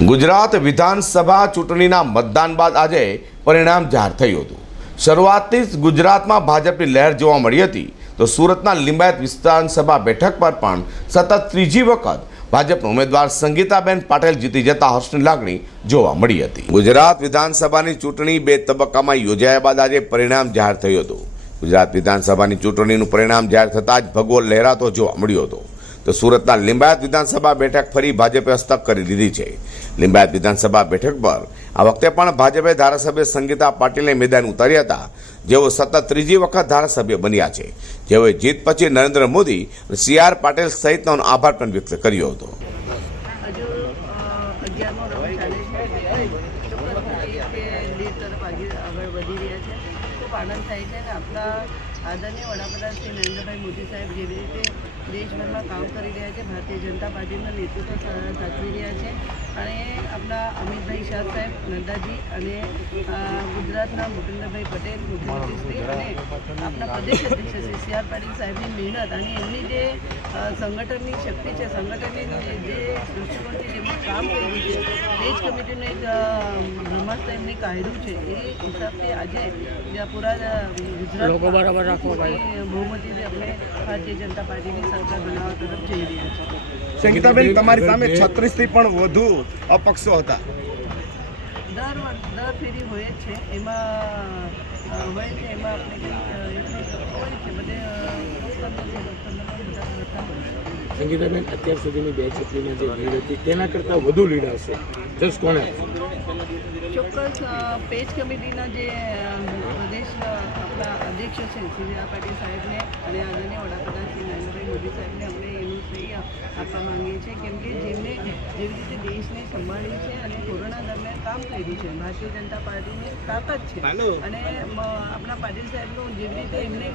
ગુજરાત વિધાનસભા ચૂંટણીના મતદાન બાદ આજે પરિણામ જાહેર થયું હતું। શરૂઆતથી જ ગુજરાતમાં ભાજપની લહેર જોવા મળી હતી, તો સુરતના લિંબાયત વિધાનસભા બેઠક પર પણ સતત ત્રીજી વખત ભાજપના ઉમેદવાર સંગીતાબેન પાટીલ જીતી જતા હર્ષની લાગણી જોવા મળી હતી। ગુજરાત વિધાનસભાની ચૂંટણી 2 તબક્કામાં યોજાયા બાદ આજે પરિણામ જાહેર થયું હતું। ગુજરાત વિધાનસભાની ચૂંટણીનું પરિણામ જાહેર થતાં જ ભગવો લહેરાતો જોવા મળ્યો હતો। તો સુરતના લિંબાયત વિધાનસભા બેઠક ફરી ભાજપે હસ્તક કરી દીધી છે। લિંબાયત વિધાનસભા બેઠક પર આ વખતે પણ ભાજપે ધારાસભ્ય સંગીતા પાટીલને મેદાન ઉતાર્યા હતા, જેઓ સતત ત્રીજી વખત ધારાસભ્ય બન્યા છે, જેઓએ જીત પછી નરેન્દ્ર મોદી અને CR પાટીલ સહિતનો આભાર પણ વ્યક્ત કર્યો હતો। આદરણીય વડાપ્રધાન શ્રી નરેન્દ્રભાઈ મોદી સાહેબ જેવી રીતે દેશભરમાં કામ કરી રહ્યા છે, ભારતીય જનતા પાર્ટીનું નેતૃત્વ સાચવી રહ્યા છે અને આપણા અમિતભાઈ શાહ સાહેબ, નડ્ડાજી અને ગુજરાતના ભૂપેન્દ્રભાઈ પટેલ મુખ્યમંત્રી અને આપણા પ્રદેશ અધ્યક્ષ શ્રી CR પાટીલ સાહેબની મહેનત અને એમની જે સંગઠનની શક્તિ છે, સંગઠનની જે દૃષ્ટિકોણથી જેમનું કામ કર્યું છે, એ જ કમિટીનું એક બ્રહ્માસ્ત્ર એમને કાઢ્યું છે, એ હિસાબથી આજે પૂરા ગુજરાત બહુમતીથી આપણે ભારતીય જનતા પાર્ટીની સરકાર બનાવવા તરફ જઈ રહ્યા છે। સંગીતાબેન, તમારી સામે 36 થી પણ વધુ અપક્ષો હતા। દર ફેરી હોય જ છે, એમાં હોય છે, એમાં આપણે હોય છે બધે। સંગીતાબેન, અત્યાર સુધીની 2 ચૂંટણીમાં જે લીડ હતી તેના કરતાં વધુ લીડ આવશે, જસ કોને? ચોક્કસ પેજ કમિટીના જે પ્રદેશ આપણા અધ્યક્ષ છે શ્રી CR પાટીલ સાહેબને અને આદરણીય વડાપ્રધાન શ્રી નરેન્દ્રભાઈ મોદી સાહેબને આપણે એનું શ્રેય આપવા માંગીએ છીએ, કેમ કે જેમને જેવી રીતે દેશને સંભાળી છે અને કોરોના દરમિયાન કામ કર્યું છે, ભારતીય જનતા પાર્ટીની તાકાત છે અને આપણા પાટીલ સાહેબનું જેવી રીતે એમને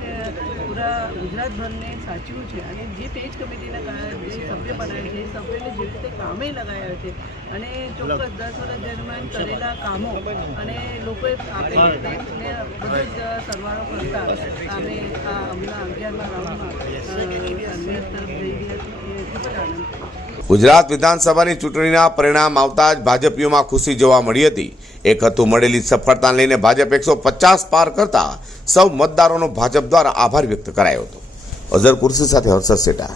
પૂરા ગુજરાતભરને સાચવ્યું છે અને જે પેજ કમિટીના જે સભ્ય બનાવે છે એ સભ્યને જેવી રીતે કામે લગાવ્યા છે અને ચોક્કસ 10 વર્ષ દરમિયાન કરેલા કામો અને લોકોએ આપેલી ટેક્સને બધું જ સરવાળો કરતા અમે આ હમણાં 11મા રાઉન્ડમાં મેચ તરફ જઈ રહ્યા છીએ, એ ખૂબ જ આનંદ। ગુજરાત વિધાનસભાની ચૂંટણીના પરિણામ આવતા જ ભાજપીઓમાં ખુશી જોવા મળી હતી। એક હતું મળેલી સફળતાને લઈને ભાજપ 150 પાર કરતા સૌ મતદારોનો ભાજપ દ્વારા આભાર વ્યક્ત કરાયો હતો। અઝર કુર્સી સાથે હર્ષદ સેટા।